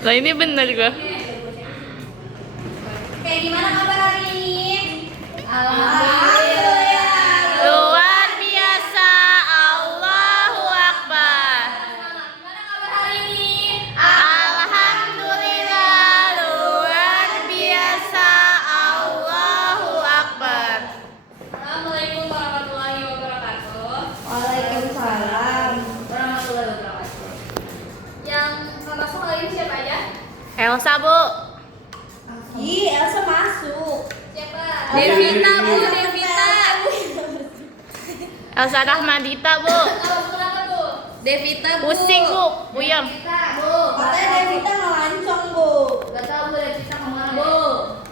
Lah ini bener gua. Oke, gimana kabar hari ini? Alhamdulillah. Luar biasa, Allahu Akbar. Gimana kabar hari ini? Alhamdulillah, luar biasa, Allahu Akbar. Assalamualaikum warahmatullahi wabarakatuh. Waalaikumsalam. Warahmatullahi wabarakatuh. Yang masuk hari ini siapa aja? Elsa, Bu. Ih, Elsa masuk. Siapa? Devita, Bu, Devita. Elsa Rahmadita, Bu. Kalau kenapa, Bu? Devita, Bu. Pusing, Bu. Puyeng. Devita, Bu. Katanya Devita ngelancong, Bu. Gak tahu Bu Devita kemana, Bu.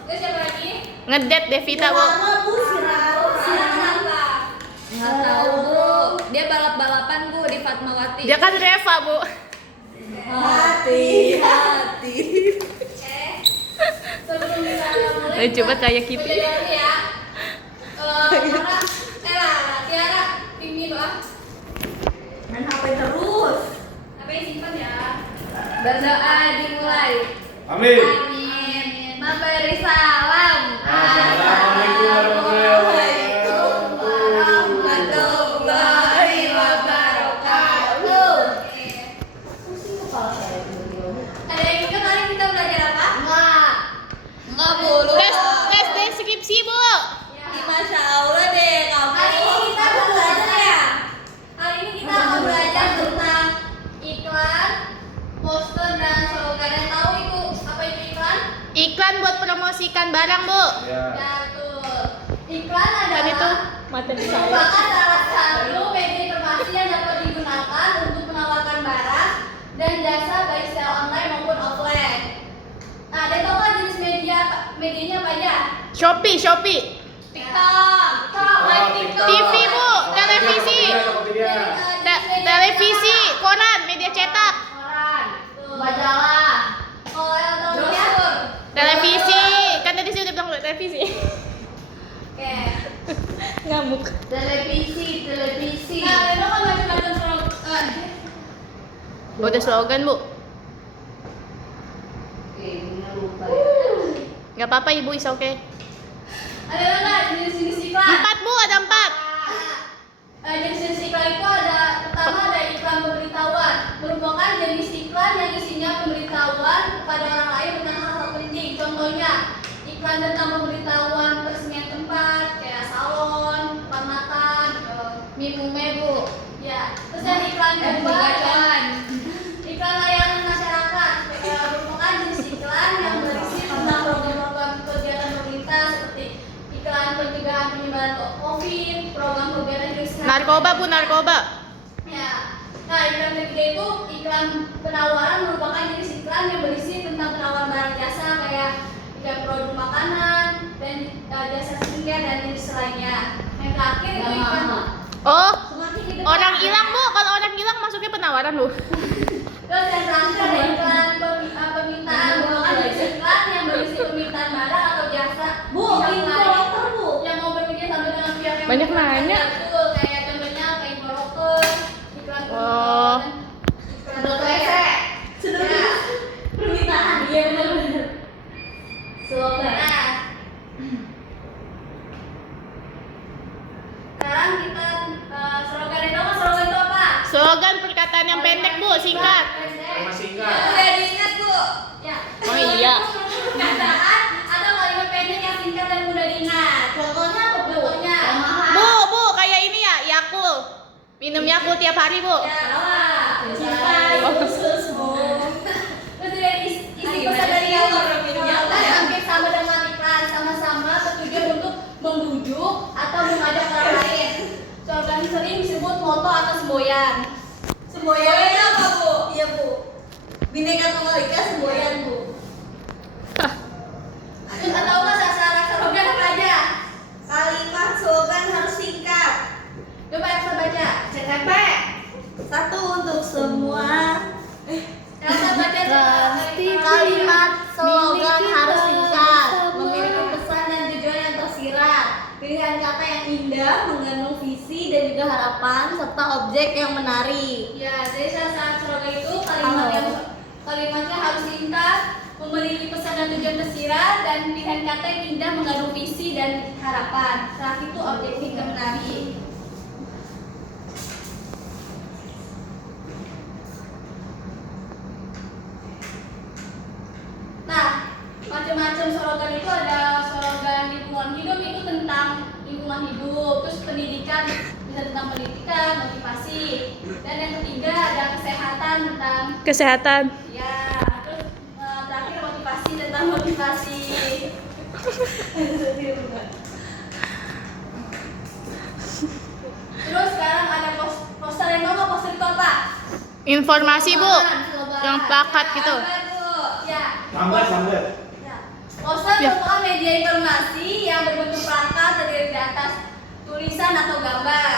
Terus siapa lagi? Ngedet Devita, Bu. Lama, Bu, Kenapa? Nggak tahu, Bu. Dia balap-balapan, Bu, di Fatmawati. Dia kan Reva, Bu. Hati-hati. Sebelum kita mulai, Coba kayak kita. Udah dulu ya. Tiara, pimpin doa. Main HP terus. Apa yang simpan ya? Berdoa dimulai. Amin. Amin. Memberi salam. Assalamualaikum warahmatullahi wabarakatuh. Ada yang ingat hari kita belajar apa? Enggak Bu. Tes deskripsi, Bu. Masya Allah deh, kamu. Hari ini kita akan belajar ya. Hari ini kita akan belajar tentang iklan, poster dan slogan. Yang tahu itu apa itu iklan? Iklan buat promosikan barang, Bu. Ya. Ya tuh. Iklan Kan itu adalah materi merupakan salah satu media informasi yang dapat digunakan untuk menawarkan barang dan jasa baik secara online maupun offline. Nah, ada tahu nggak jenis medianya apa aja? Shopee. TikTok, TV, Bu. Televisi. Televisi, koran, media cetak. koran, majalah, kalau yang tahu brosur. Televisi. Kan tadi saya udah bilang televisi. Oke. Ngamuk. Televisi. Nah, ada kan macam-macam slogan. Udah slogan, Bu. Lupa. Gak apa-apa, Ibu, is oke. Ada nggak jenis-jenis iklan? 4, Bu, ada 4. Jenis-jenis iklan itu ada pertama ada iklan pemberitahuan, merupakan jenis iklan yang isinya pemberitahuan kepada orang lain tentang hal-hal penting. Contohnya iklan tentang pemberitahuan peresmian tempat kayak salon, tempat makan, Mimume Bu. Ya. Terus yang iklan kedua ada iklan layanan masyarakat, merupakan jenis iklan yang berisi tentang program-program kegiatan pemerintah seperti iklan pencegahan penyebaran COVID, program kegiatan jurusan Narkoba, Bu, narkoba. Ya. Nah, iklan ketiga itu iklan penawaran merupakan jenis iklan yang berisi tentang penawaran barang jasa kayak iklan produk makanan dan jasa skincare dan jenis lainnya. Yang terakhir itu iklan Oh, semakin di depan. orang hilang, Bu. Kalau orang hilang masuknya penawaran, Bu. Terus yang terakhir ada iklan permintaan merupakan jenis iklan yang berisi permintaan barang atau jasa. Bu, yang info lain loker, Bu. yang mau bekerja sama dengan pihak yang Banyak membutuhkan. nanya. Betul, kayak contohnya kayak info loker, iklan Oh. iklan WC. Sudah permintaan. Iya, benar-benar. Slogan. Nah, sekarang kita slogan itu apa? Slogan itu apa? Slogan perkataan yang pendek, Bu, singkat. Sama singkat. Udah diingat Bu? Ya. Oh, iya. Perkataan atau kalimat pendek yang singkat dan mudah diingat. Contohnya apa Bu? Contohnya. Bu, kayak ini ya, Yakult. Minum Yakult tiap hari, Bu. Ya, salah. Cinta, Oh. khusus Bu. Terus dari isi pesan dari Yakult hampir sama dengan iklan, sama-sama bertujuan untuk membujuk atau mengajak orang lain. Slogan sering disebut moto atau semboyan. Semboyan apa, Bu? Iya, Bu. Bineka Tunggal Ika semboyan, Bu. Terus tahu nggak syarat slogan apa aja? Kalimat slogan harus singkat. Coba Elsa baca. CTP. Satu untuk semua. Elsa baca Kalimat slogan harus singkat, memiliki pesan dan tujuan yang tersirat, pilihan kata yang indah, mengandung visi dan juga harapan serta objek yang menarik. Ya, jadi syarat slogan itu kalimat yang Kalimatnya harus singkat, memiliki pesan dan tujuan tersirat, dan pilihan kata yang indah mengandung visi dan harapan. Terakhir itu objektif dan menarik. Nah, macam-macam slogan itu ada slogan lingkungan hidup itu tentang lingkungan hidup, terus pendidikan bisa tentang pendidikan, motivasi, dan yang ketiga ada kesehatan tentang Kesehatan. ya, terus terakhir motivasi tentang motivasi. Terus sekarang ada poster yang mau poster itu apa? Informasi, Bu. Slogan. Yang plakat gitu. Gambar, Bu. Ya. Sambat. Ya. Poster Ya. merupakan media informasi yang berbentuk plakat terdiri di atas tulisan atau gambar.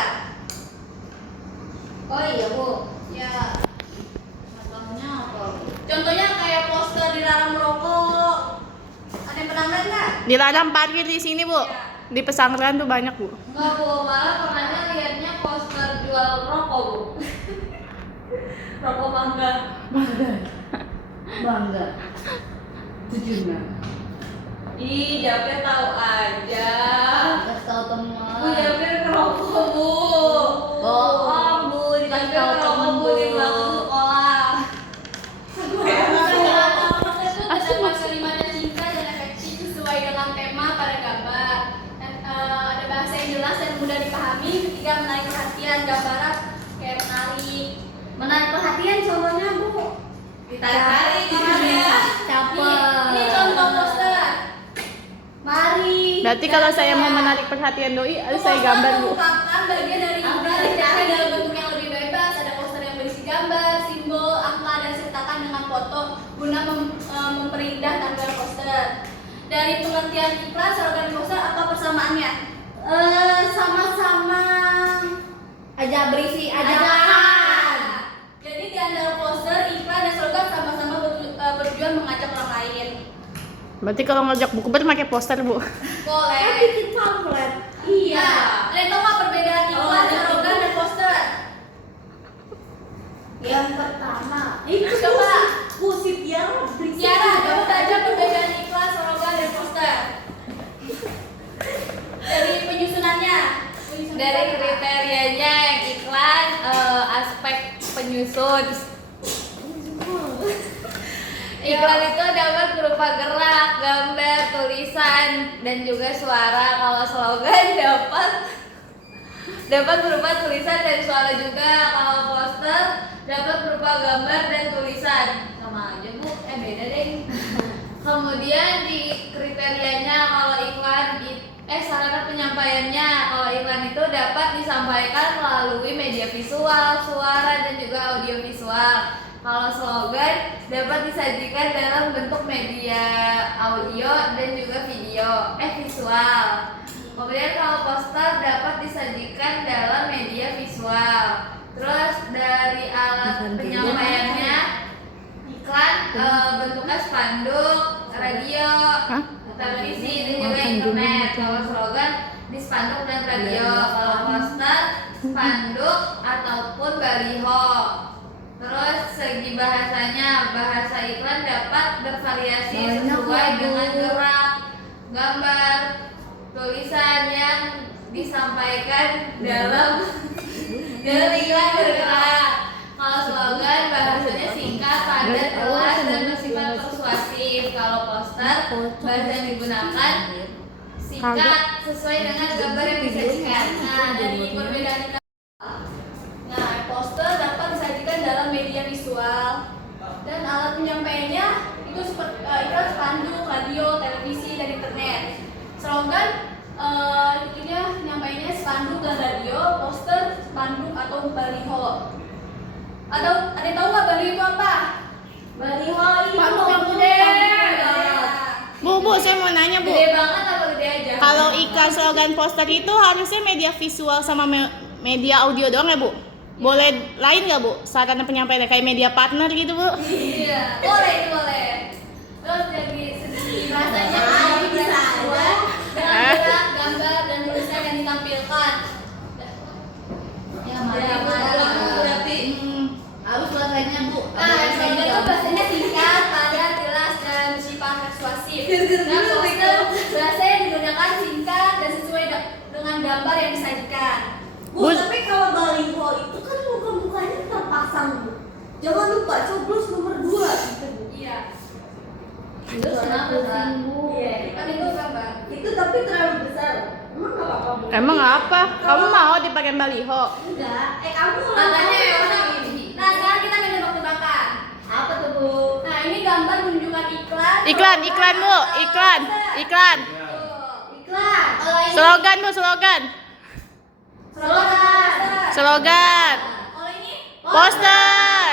Oh iya, Bu. Ya. Contohnya apa? Contohnya kayak poster dilarang merokok. Ada yang pernah lihat nggak? Dilarang parkir di sini, Bu. Di pesantren tuh banyak, Bu. Enggak, Bu. Malah pernahnya lihatnya poster jual rokok, Bu. Rokok bangga. Bangga. Tujuhnya. Ih, Japir tahu aja. Kasih tahu teman. Bu Japir ngerokok, Bu. Bohong, Bu. Dikasih Japir tahu ngerokok, teman, Bu, di belakang sekolah. Poster itu terdapat kalimat yang singkat dan efektif sesuai dengan tema pada gambar. Dan, ada bahasa yang jelas dan mudah dipahami. Ketiga, menarik perhatian. Gambaran kayak menarik. Menarik perhatian contohnya, Bu. Ditarik-tarik gambarnya. Caper. Ini contoh poster. Mari. Berarti kalau saya mau menarik perhatian doi, harus saya gambar, Bu. Merupakan bagian dari gambar dicari dalam bentuk yang lebih bebas. Ada poster yang berisi gambar, simbol, angka, dan sertakan dengan foto guna memperindah tampilan poster. Dari pengertian iklan, slogan poster apa persamaannya? Sama-sama aja berisi ajakan. Ajakan. Jadi di antara poster, iklan, dan slogan sama-sama bertujuan mengajak orang lain. Berarti kalau ngajak bukber pakai poster, Bu. Boleh. Bikin pamflet. Iya. Ada yang tahu nggak perbedaan iklan, slogan, dan poster? Yang pertama, Coba. Pusip ya, berisi. Tiara, coba saja perbedaan iklan, slogan, dan poster. Dari penyusunannya. Dari kriterianya yang iklan, aspek penyusun. Iklan itu dapat berupa gerak, gambar, tulisan, dan juga suara. Kalau slogan dapat berupa tulisan dan suara juga. Kalau poster dapat berupa gambar dan tulisan. Sama aja, Bu. Beda deh. Kemudian di kriterianya kalau iklan sarana penyampaiannya, kalau iklan itu dapat disampaikan melalui media visual, suara, dan juga audio visual. Kalau slogan dapat disajikan dalam bentuk media audio dan juga visual. Kemudian kalau poster dapat disajikan dalam media visual. Terus dari alat penyampaiannya, iklan bentuknya spanduk, radio, televisi, dan juga internet. Kalau slogan di spanduk dan radio. Kalau poster, spanduk ataupun baliho. Terus segi bahasanya, bahasa iklan dapat bervariasi sesuai dengan gerak, gambar, tulisan yang disampaikan dalam iklan bergerak. Kalau slogan bahasanya singkat, padat, jelas, dan bersifat persuasif. Kalau poster bahasa yang digunakan singkat sesuai dengan gambar yang disajikan. Nah, dari perbedaan itu. Nah, poster dapat disajikan dalam media visual dan alat penyampaiannya itu seperti iklan, spanduk, radio, televisi, dan internet. Slogan itunya nyampainya spanduk dan radio, poster, spanduk atau baliho. Atau ada yang tahu nggak baliho itu apa? Baliho itu Spanduk yang gede. Bu, saya mau nanya, Bu. Gede banget apa gede aja? Kalau iklan, slogan, poster itu harusnya media visual sama media audio doang ya, Bu? Boleh lain nggak, Bu? Sarana penyampaian kayak media partner gitu, Bu? Iya, boleh itu boleh. Terus dari segi bahasanya bisa aja. dengan gerak, gambar, dan tulisan yang ditampilkan. Ya, Ya, mari. berarti Harus bahasanya, Bu. nah, slogan itu bahasanya singkat. gambar yang disajikan. Bu, tapi kalau baliho itu kan muka-mukanya terpasang, Bu. Jangan lupa coblos nomor 2 gitu, Bu. Iya. Terus kenapa sih, Bu? Iya, Kan itu gambar. itu tapi terlalu besar. Emang nggak apa-apa, Bu? Emang apa? Kamu mau dipakai baliho? Enggak. Kamu Katanya ya udah gini. Nah, sekarang kita main tebak-tebakan. apa tuh, Bu? Nah, ini gambar menunjukkan iklan. Iklan Bu, iklan. Iklan. Kalau ini Slogan Bu, slogan. slogan. Slogan. Kalau ini Poster.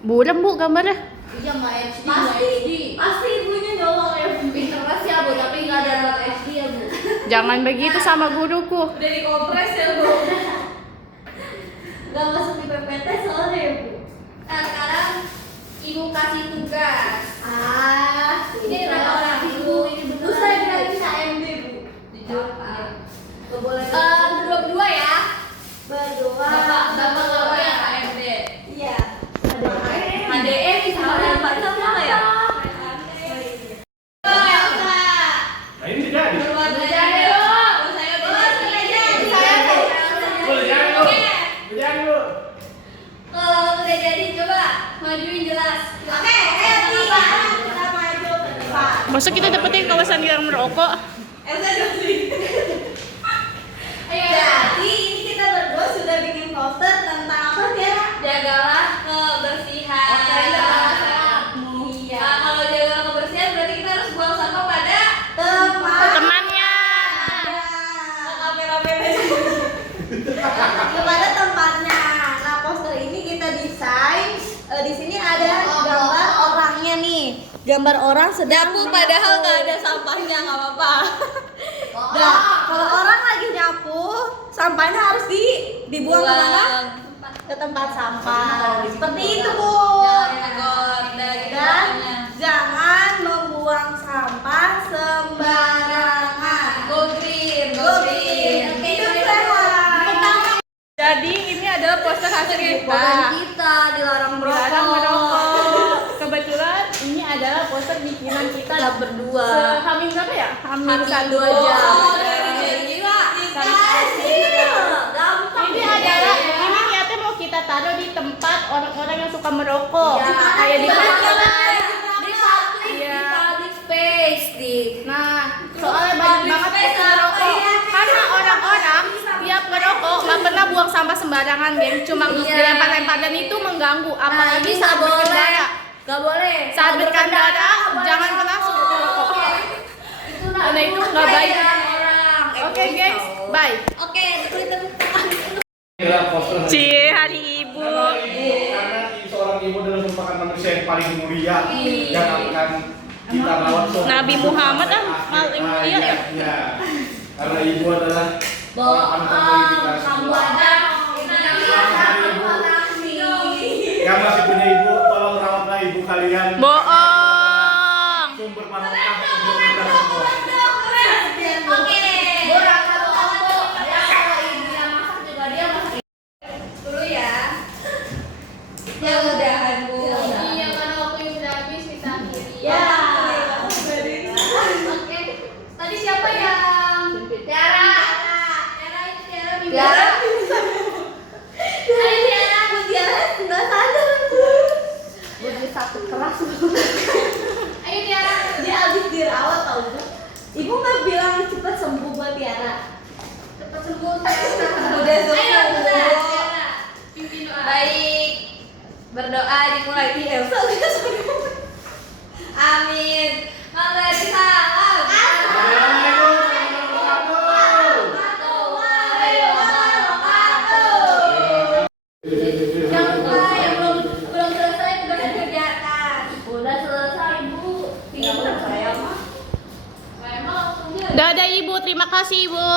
Buram Bu gambarnya. iya nggak HD, Pasti ibunya nyolong ya, Bu. Pinterest ya Bu, tapi nggak ada not HD ya Bu. Jangan begitu sama guruku. Udah dikompres ya, Bu. Nggak masuk di PPT soalnya ya, Bu. Nah, sekarang ibu kasih tugas. Ini berapa orang, Bu? Ini beneran. Bu, saya bilang bisa MD, Bu. Jawab. Nggak boleh. Berdua-berdua ya. Berdoa. Bapak yang AMD. Iya. HDE misalnya sama nggak ya? Nah ini jadi. Berwarna hijau. Oh, saya Boleh jadi lu. Jadi lu. Kalau udah jadi coba majuin jelas. Oke, ayo tiga. Kita maju ke depan. Masa kita dapetin kawasan yang merokok? Elsa dulu. Ayo. Jadi ini kita berdua sudah bikin poster tentang apa ya? jagalah kebersihan. Iya. Nah, kalau jaga kebersihan berarti kita harus buang sampah pada Teman. Temannya. kamera-kamera. Kepada tempatnya. Nah, poster ini kita desain. Di sini ada gambar orangnya nih. Gambar orang sedang Nyapu padahal nggak ada sampahnya, nggak apa-apa. Nah, kalau orang lagi nyapu, sampahnya harus dibuang ke mana? Ke tempat sampah. Seperti itu, Bu. Dan jangan membuang sampah sembarangan. Go green, Go green. Hidup sehat. Jadi ini adalah poster hasil kita. Kita dilarang Dilarang merokok. Kebetulan ini adalah poster bikinan kita berdua. Hamin berapa ya? Hamin 1 2 jam. jam. Ini adalah ini niatnya mau kita taruh di tempat orang-orang yang suka merokok. Ya, Kayak di public space di. Nah, soalnya banyak banget yang merokok. Karena orang-orang tiap merokok nggak pernah buang sampah sembarangan, geng. Cuma dilempar-lempar dan itu mengganggu. Apalagi saat berkendara. Gak boleh. Saat berkendara jangan pernah suka merokok. Karena itu nggak baik. Oke, guys, bye. Oke, dikulitin. Inilah poster. Cie, hari ibu. Karena seorang ibu adalah merupakan manusia yang paling mulia yang akan kita rawat. Nabi Muhammad paling mulia ya? Iya. Karena ibu adalah orang terbaik kita semua. Yang masih punya ibu, tolong rawatlah ibu kalian. Bohong. Sumber barokah untuk kita semua. dulu ya. Mudah-mudahan, Bu. Iya, karena waktunya sudah habis kita akhiri. Ya. Oke. Tadi siapa yang? Tiara. Tiara itu Tiara mimpi. Tiara. Ayo Tiara. Bu Tiara nggak sadar. Bu dia sakit keras. Ayo Tiara. Dia habis dirawat tau, Bu. Ibu nggak bilang cepat sembuh buat Tiara. Cepat sembuh Tiara. Udah sembuh. Ayo Tiara. Pimpin doa. Baik. Berdoa dimulai di Elsa. Amin. Mari salam. Assalamualaikum warahmatullahi wabarakatuh. Jangan lupa yang belum selesai tugasnya kerjakan. Udah selesai, Bu. Tinggal saya mah. Kayak emang langsung dia. Dadah ibu, terima kasih ibu.